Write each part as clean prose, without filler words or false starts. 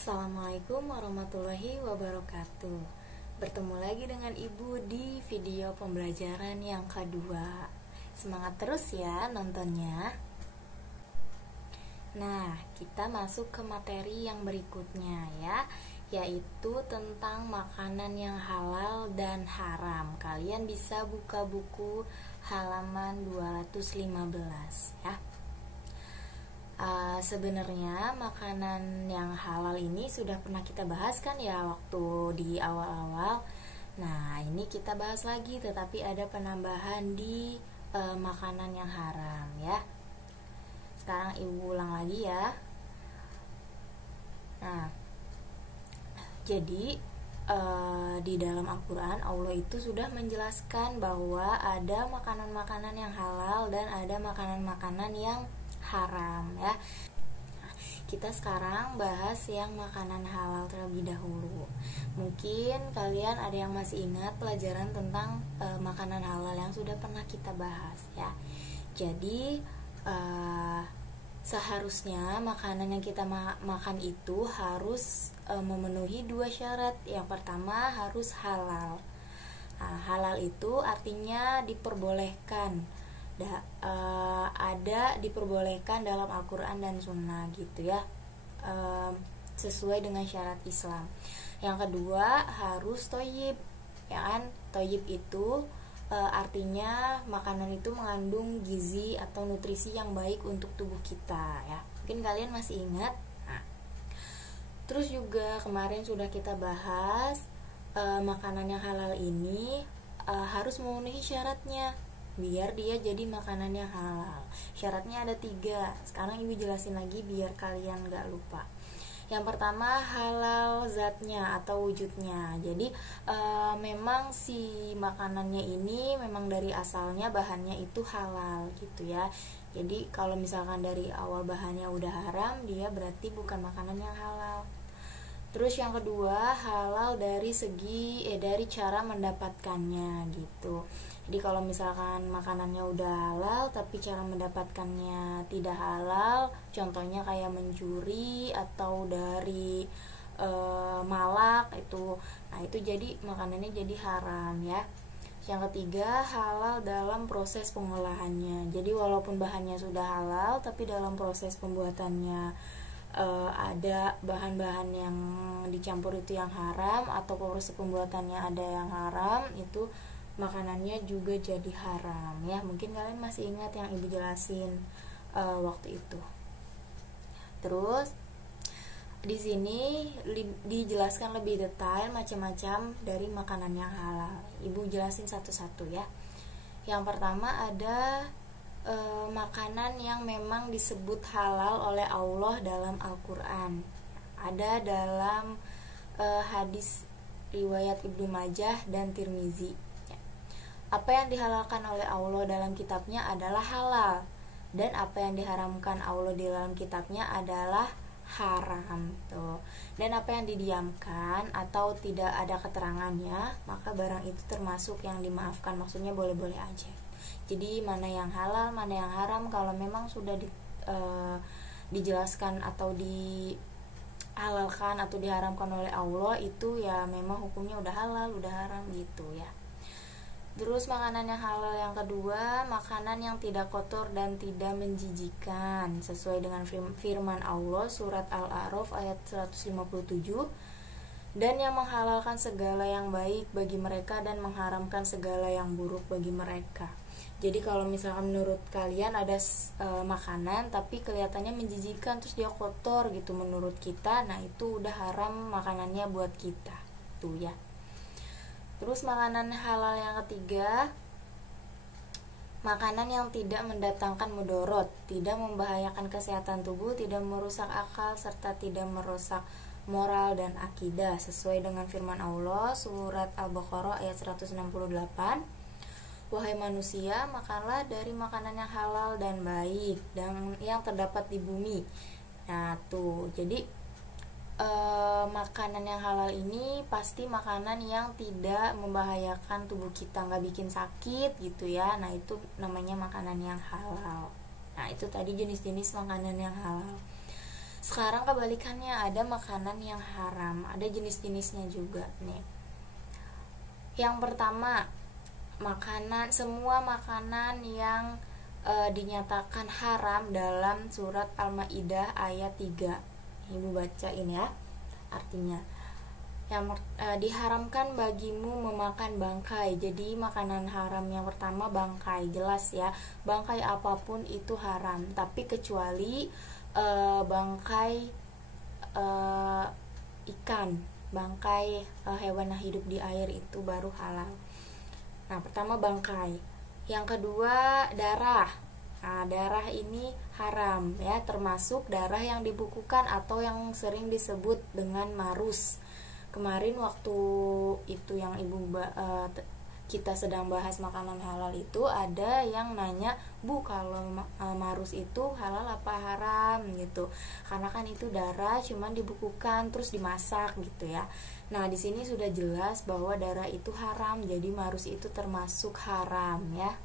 Assalamualaikum warahmatullahi wabarakatuh. Bertemu lagi dengan Ibu di video pembelajaran yang kedua. Semangat terus ya nontonnya. Nah, kita masuk ke materi yang berikutnya ya, yaitu tentang makanan yang halal dan haram. Kalian bisa buka buku halaman 215 ya. Sebenarnya makanan yang halal ini sudah pernah kita bahas kan ya waktu di awal-awal. Nah, ini kita bahas lagi, tetapi ada penambahan di makanan yang haram ya. Sekarang Ibu ulang lagi ya. Nah, jadi di dalam Al-Quran Allah itu sudah menjelaskan bahwa ada makanan-makanan yang halal dan ada makanan-makanan yang haram ya. Nah, kita sekarang bahas yang makanan halal terlebih dahulu. Mungkin kalian ada yang masih ingat pelajaran tentang makanan halal yang sudah pernah kita bahas ya. Jadi seharusnya makanan yang kita makan itu harus memenuhi dua syarat. Yang pertama harus halal. Nah, halal itu artinya diperbolehkan. Ada diperbolehkan dalam Al-Quran dan Sunnah gitu ya, sesuai dengan syarat Islam. Yang kedua harus thayyib ya kan. Thayyib itu artinya makanan itu mengandung gizi atau nutrisi yang baik untuk tubuh kita ya. Mungkin kalian masih ingat. Nah, terus juga kemarin sudah kita bahas makanan yang halal ini harus memenuhi syaratnya biar dia jadi makanan yang halal. Syaratnya ada 3. Sekarang Ibu jelasin lagi biar kalian gak lupa. Yang pertama halal zatnya atau wujudnya. Jadi memang si makanannya ini memang dari asalnya bahannya itu halal gitu ya. Jadi kalau misalkan dari awal bahannya udah haram, dia berarti bukan makanan yang halal. Terus yang kedua halal dari segi dari cara mendapatkannya gitu. Jadi kalau misalkan makanannya udah halal tapi cara mendapatkannya tidak halal, contohnya kayak mencuri atau dari malak itu, nah itu jadi makanannya jadi haram ya. Yang ketiga halal dalam proses pengolahannya. Jadi walaupun bahannya sudah halal tapi dalam proses pembuatannya ada bahan-bahan yang dicampur itu yang haram, atau proses pembuatannya ada yang haram, itu makanannya juga jadi haram ya. Mungkin kalian masih ingat yang Ibu jelasin waktu itu. Terus di sini dijelaskan lebih detail macam-macam dari makanan yang halal. Ibu jelasin satu-satu ya. Yang pertama ada makanan yang memang disebut halal oleh Allah dalam Al-Quran. Ada dalam hadis riwayat Ibnu Majah dan Tirmizi. Apa yang dihalalkan oleh Allah dalam kitabnya adalah halal, dan apa yang diharamkan Allah di dalam kitabnya adalah haram tuh. Dan apa yang didiamkan atau tidak ada keterangannya, maka barang itu termasuk yang dimaafkan, maksudnya boleh-boleh aja. Jadi mana yang halal, mana yang haram, kalau memang sudah dijelaskan atau dihalalkan atau diharamkan oleh Allah, itu ya memang hukumnya udah halal, udah haram gitu ya. Terus makanan yang halal yang kedua, makanan yang tidak kotor dan tidak menjijikan, sesuai dengan firman Allah surat Al-A'raf ayat 157, dan yang menghalalkan segala yang baik bagi mereka dan mengharamkan segala yang buruk bagi mereka. Jadi kalau misalkan menurut kalian ada makanan tapi kelihatannya menjijikan, terus dia kotor gitu menurut kita, nah itu udah haram makanannya buat kita tuh ya. Terus makanan halal yang ketiga, makanan yang tidak mendatangkan mudorot, tidak membahayakan kesehatan tubuh, tidak merusak akal, serta tidak merusak moral dan akidah, sesuai dengan firman Allah surat Al-Baqarah ayat 168. Wahai manusia, makanlah dari makanan yang halal dan baik dan yang terdapat di bumi. Nah tuh, jadi makanan yang halal ini pasti makanan yang tidak membahayakan tubuh kita, nggak bikin sakit gitu ya. Nah itu namanya makanan yang halal. Nah itu tadi jenis-jenis makanan yang halal. Sekarang kebalikannya, ada makanan yang haram, ada jenis-jenisnya juga nih. Yang pertama, semua makanan yang dinyatakan haram dalam surat Al-Maidah ayat 3. Ibu bacain ya artinya. Yang diharamkan bagimu memakan bangkai. Jadi makanan haram yang pertama bangkai, jelas ya, bangkai apapun itu haram, tapi kecuali bangkai ikan, bangkai hewan yang hidup di air itu baru halal. Nah, pertama bangkai. Yang kedua darah. Nah, darah ini haram ya, termasuk darah yang dibukukan atau yang sering disebut dengan marus. Kemarin waktu itu yang kita sedang bahas makanan halal itu, ada yang nanya, "Bu, kalau marus itu halal apa haram?" gitu. Karena kan itu darah cuman dibukukan terus dimasak gitu ya. Nah, di sini sudah jelas bahwa darah itu haram, jadi marus itu termasuk haram ya.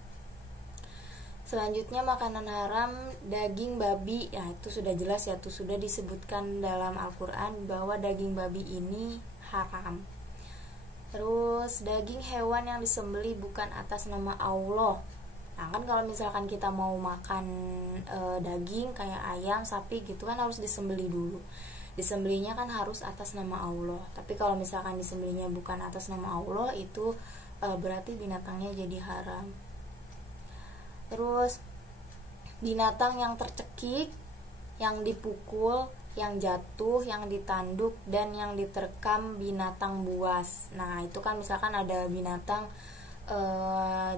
Selanjutnya makanan haram daging babi. Ya, itu sudah jelas ya, itu sudah disebutkan dalam Al-Qur'an bahwa daging babi ini haram. Terus daging hewan yang disembelih bukan atas nama Allah. Nah, kan kalau misalkan kita mau makan daging kayak ayam, sapi gitu kan harus disembelih dulu. Disembelihnya kan harus atas nama Allah. Tapi kalau misalkan disembelihnya bukan atas nama Allah, itu berarti binatangnya jadi haram. Terus binatang yang tercekik, yang dipukul, yang jatuh, yang ditanduk, dan yang diterkam binatang buas. Nah, itu kan misalkan ada binatang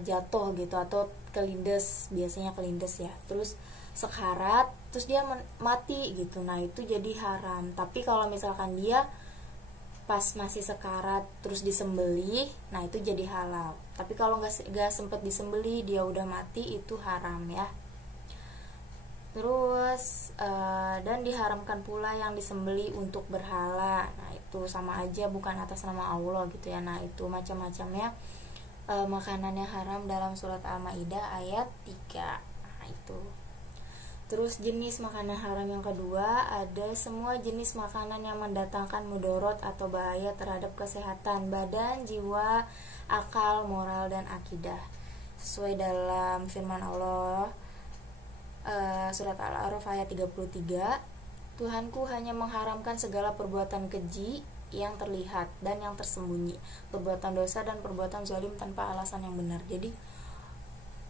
jatuh gitu, atau kelindes, biasanya kelindes ya, terus sekarat, terus dia mati gitu. Nah, itu jadi haram. Tapi kalau misalkan dia pas masih sekarat terus disembelih, nah itu jadi halal. Tapi kalau nggak sempet disembelih, dia udah mati, itu haram ya. Terus dan diharamkan pula yang disembelih untuk berhala. Nah, itu sama aja, bukan atas nama Allah gitu ya. Nah, itu macam-macamnya makanan yang haram dalam surat Al-Maidah ayat 3. Nah, itu. Terus jenis makanan haram yang kedua, ada semua jenis makanan yang mendatangkan mudorot atau bahaya terhadap kesehatan badan, jiwa, akal, moral, dan akidah. Sesuai dalam firman Allah surat Al-A'raf ayat 33, Tuhanku hanya mengharamkan segala perbuatan keji yang terlihat dan yang tersembunyi, perbuatan dosa dan perbuatan zalim tanpa alasan yang benar. Jadi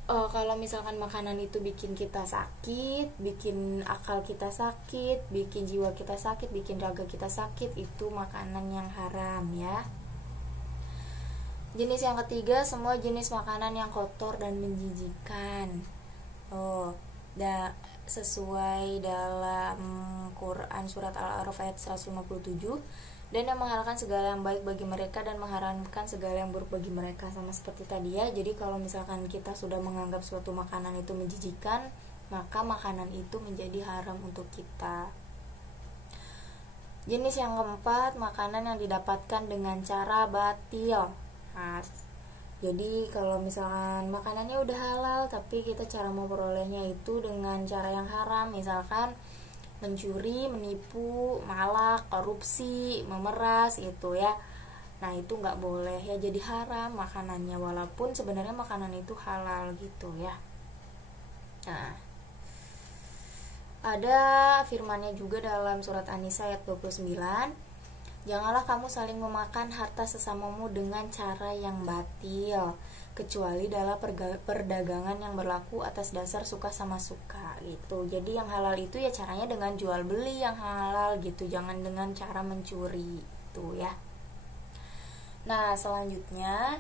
kalau misalkan makanan itu bikin kita sakit, bikin akal kita sakit, bikin jiwa kita sakit, bikin raga kita sakit, itu makanan yang haram ya. Jenis yang ketiga, semua jenis makanan yang kotor dan menjijikan. Sesuai dalam Quran surat Al-A'raf ayat 157, dan yang menghalalkan segala yang baik bagi mereka dan mengharamkan segala yang buruk bagi mereka. Sama seperti tadi ya. Jadi kalau misalkan kita sudah menganggap suatu makanan itu menjijikan, maka makanan itu menjadi haram untuk kita. Jenis yang keempat, makanan yang didapatkan dengan cara batil. Nah, jadi kalau misalkan makanannya udah halal, tapi kita cara memperolehnya itu dengan cara yang haram, misalkan mencuri, menipu, malak, korupsi, memeras gitu ya. Nah, itu nggak boleh ya, jadi haram makanannya, walaupun sebenarnya makanan itu halal gitu ya. Nah, ada firmannya juga dalam surat An-Nisa ayat 29, janganlah kamu saling memakan harta sesamamu dengan cara yang batil, kecuali dalam perdagangan yang berlaku atas dasar suka sama suka gitu. Jadi yang halal itu ya caranya dengan jual beli yang halal gitu, jangan dengan cara mencuri itu ya. Nah, selanjutnya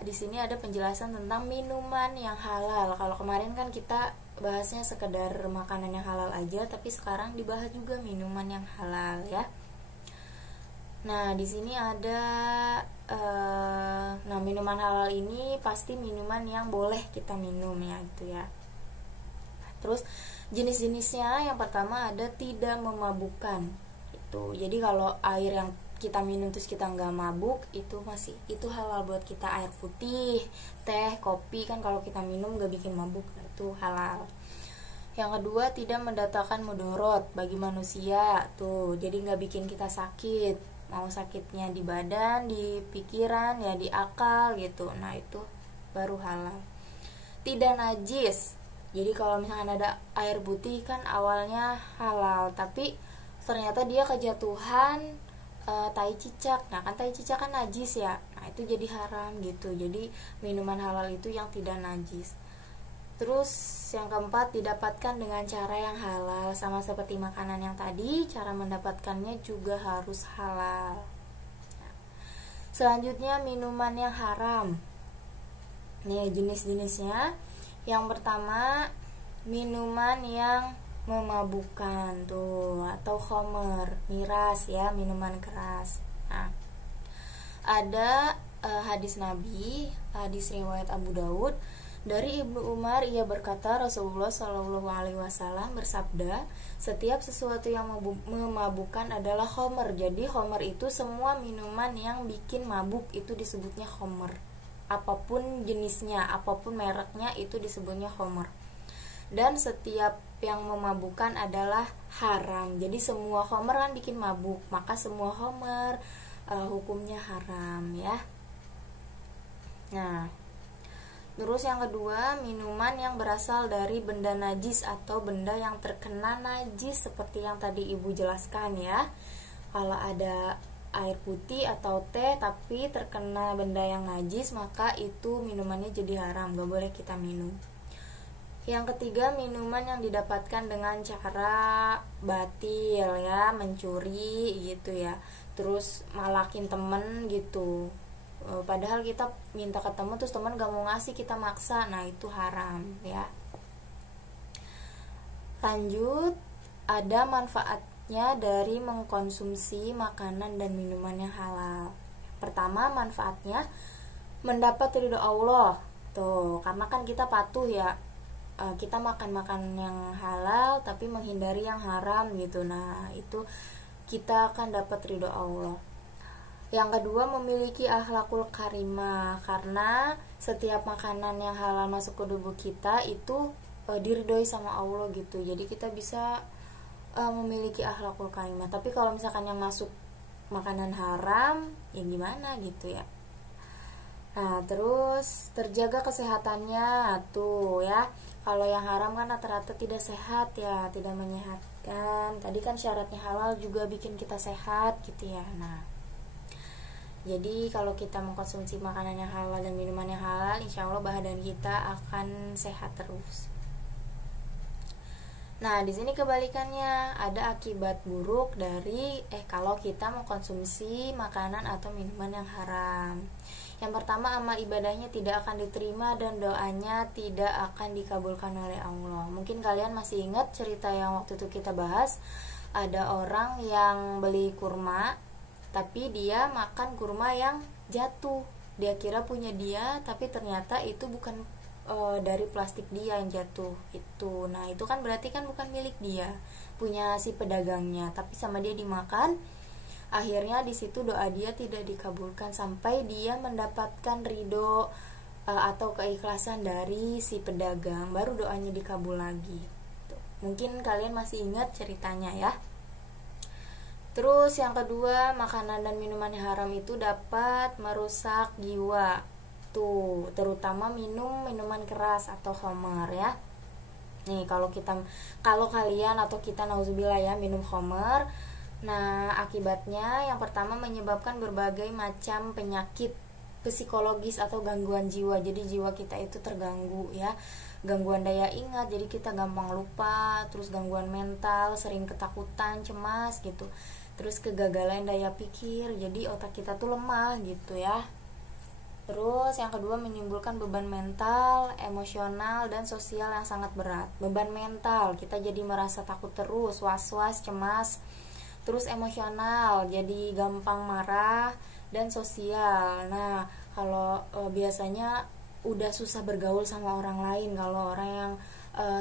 di sini ada penjelasan tentang minuman yang halal. Kalau kemarin kan kita bahasnya sekedar makanan yang halal aja, tapi sekarang dibahas juga minuman yang halal ya. Nah, di sini ada minuman halal ini pasti minuman yang boleh kita minum ya gitu ya. Terus jenis-jenisnya, yang pertama ada tidak memabukkan itu. Jadi kalau air yang kita minum terus kita nggak mabuk, itu halal buat kita. Air putih, teh, kopi kan kalau kita minum nggak bikin mabuk, itu halal. Yang kedua, tidak mendatangkan mudorot bagi manusia. Tuh, jadi nggak bikin kita sakit. Mau sakitnya di badan, di pikiran, ya di akal gitu. Nah, itu baru halal. Tidak najis. Jadi kalau misalkan ada air putih kan awalnya halal, tapi ternyata dia kejatuhan tai cicak. Nah, kan tai cicak kan najis ya. Nah, itu jadi haram gitu. Jadi minuman halal itu yang tidak najis. Terus yang keempat, didapatkan dengan cara yang halal. Sama seperti makanan yang tadi, cara mendapatkannya juga harus halal. Selanjutnya, minuman yang haram. Nih jenis-jenisnya. Yang pertama, minuman yang memabukkan tuh, atau khamr, miras ya, minuman keras. Nah, ada hadis Nabi, hadis riwayat Abu Daud dari Ibnu Umar, ia berkata, Rasulullah Shallallahu Alaihi Wasallam bersabda, setiap sesuatu yang memabukkan adalah khamr. Jadi khamr itu semua minuman yang bikin mabuk itu disebutnya khamr. Apapun jenisnya, apapun mereknya itu disebutnya khamr. Dan setiap yang memabukkan adalah haram. Jadi semua khamr kan bikin mabuk, maka semua khamr hukumnya haram ya. Nah, terus yang kedua, minuman yang berasal dari benda najis atau benda yang terkena najis seperti yang tadi Ibu jelaskan ya. Kalau ada air putih atau teh tapi terkena benda yang najis, maka itu minumannya jadi haram, gak boleh kita minum. Yang ketiga, minuman yang didapatkan dengan cara batil ya, mencuri gitu ya, terus malakin temen gitu. Padahal kita minta ke temen terus temen gak mau ngasih, kita maksa, nah itu haram ya. Lanjut, ada manfaatnya dari mengkonsumsi makanan dan minuman yang halal. Pertama, manfaatnya mendapat ridho Allah tuh, karena kan kita patuh ya, kita makan yang halal tapi menghindari yang haram gitu. Nah, itu kita akan dapat ridho Allah. Yang kedua, memiliki akhlakul karimah, karena setiap makanan yang halal masuk ke tubuh kita itu diridhoi sama Allah gitu. Jadi kita bisa memiliki akhlakul karimah. Tapi kalau misalkan yang masuk makanan haram, ya gimana gitu ya. Nah, terus terjaga kesehatannya tuh ya. Kalau yang haram kan rata-rata tidak sehat ya, tidak menyehatkan. Tadi kan syaratnya halal juga bikin kita sehat gitu ya. Nah, jadi kalau kita mengkonsumsi makanan yang halal dan minuman yang halal, insya Allah badan kita akan sehat terus. Nah, di sini kebalikannya, ada akibat buruk dari kalau kita mengkonsumsi makanan atau minuman yang haram. Yang pertama, amal ibadahnya tidak akan diterima dan doanya tidak akan dikabulkan oleh Allah. Mungkin kalian masih ingat cerita yang waktu itu kita bahas, ada orang yang beli kurma tapi dia makan kurma yang jatuh. Dia kira punya dia, tapi ternyata itu bukan dari plastik dia yang jatuh itu. Nah, itu kan berarti kan bukan milik dia, punya si pedagangnya, tapi sama dia dimakan. Akhirnya di situ doa dia tidak dikabulkan sampai dia mendapatkan ridho atau keikhlasan dari si pedagang, baru doanya dikabul lagi. Mungkin kalian masih ingat ceritanya ya. Terus yang kedua, makanan dan minuman yang haram itu dapat merusak jiwa tuh, terutama minuman keras atau khamar ya. Nih, kalau kalian atau kita nauzubillah ya minum khamar, nah akibatnya yang pertama menyebabkan berbagai macam penyakit psikologis atau gangguan jiwa. Jadi jiwa kita itu terganggu ya, gangguan daya ingat, jadi kita gampang lupa, terus gangguan mental, sering ketakutan, cemas gitu, terus kegagalan daya pikir, jadi otak kita tuh lemah gitu ya. Terus yang kedua, menimbulkan beban mental, emosional, dan sosial yang sangat berat. Beban mental, kita jadi merasa takut terus, was-was, cemas. Terus emosional, jadi gampang marah, dan sosial. Nah, kalau biasanya udah susah bergaul sama orang lain kalau orang yang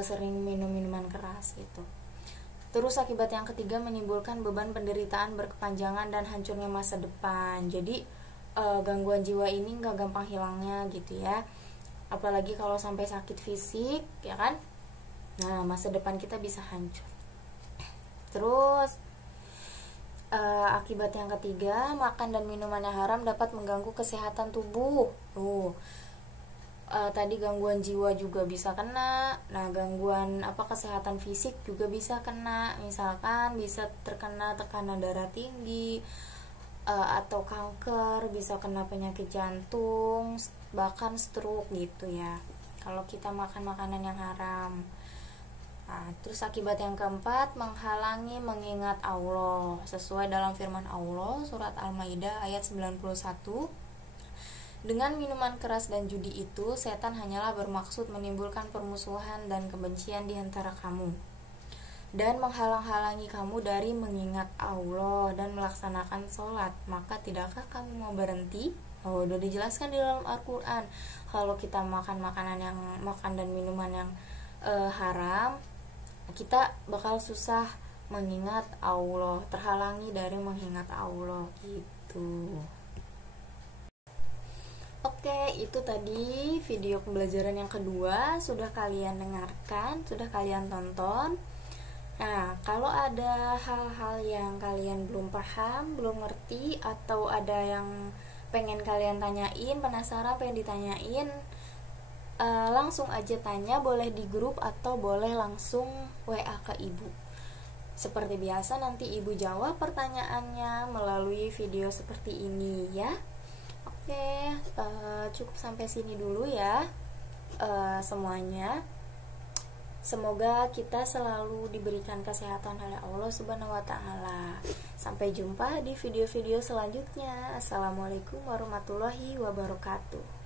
sering minum minuman keras gitu. Terus akibat yang ketiga, menimbulkan beban penderitaan berkepanjangan dan hancurnya masa depan. Jadi gangguan jiwa ini gak gampang hilangnya gitu ya, apalagi kalau sampai sakit fisik ya kan. Nah, masa depan kita bisa hancur. Terus akibat yang ketiga, makan dan minuman yang haram dapat mengganggu kesehatan tubuh. Tadi gangguan jiwa juga bisa kena. Nah, gangguan kesehatan fisik juga bisa kena. Misalkan bisa terkena tekanan darah tinggi, atau kanker, bisa kena penyakit jantung, bahkan stroke gitu ya, kalau kita makan makanan yang haram. Nah, terus akibat yang keempat, menghalangi mengingat Allah. Sesuai dalam firman Allah surat Al-Maidah ayat 91, dengan minuman keras dan judi itu, setan hanyalah bermaksud menimbulkan permusuhan dan kebencian di antara kamu, dan menghalang-halangi kamu dari mengingat Allah dan melaksanakan sholat. Maka tidakkah kamu mau berhenti? Udah dijelaskan di dalam Al-Quran, kalau kita makan dan minuman yang haram, kita bakal susah mengingat Allah, terhalangi dari mengingat Allah gitu. Oke, itu tadi video pembelajaran yang kedua, sudah kalian dengarkan, sudah kalian tonton. Nah, kalau ada hal-hal yang kalian belum paham, belum ngerti, atau ada yang pengen kalian tanyain, penasaran pengen ditanyain, langsung aja tanya, boleh di grup atau boleh langsung WA ke ibu. Seperti biasa, nanti ibu jawab pertanyaannya melalui video seperti ini ya. Oke, cukup sampai sini dulu ya semuanya. Semoga kita selalu diberikan kesehatan oleh Allah Subhanahu wa Ta'ala. Sampai jumpa di video-video selanjutnya. Assalamualaikum warahmatullahi wabarakatuh.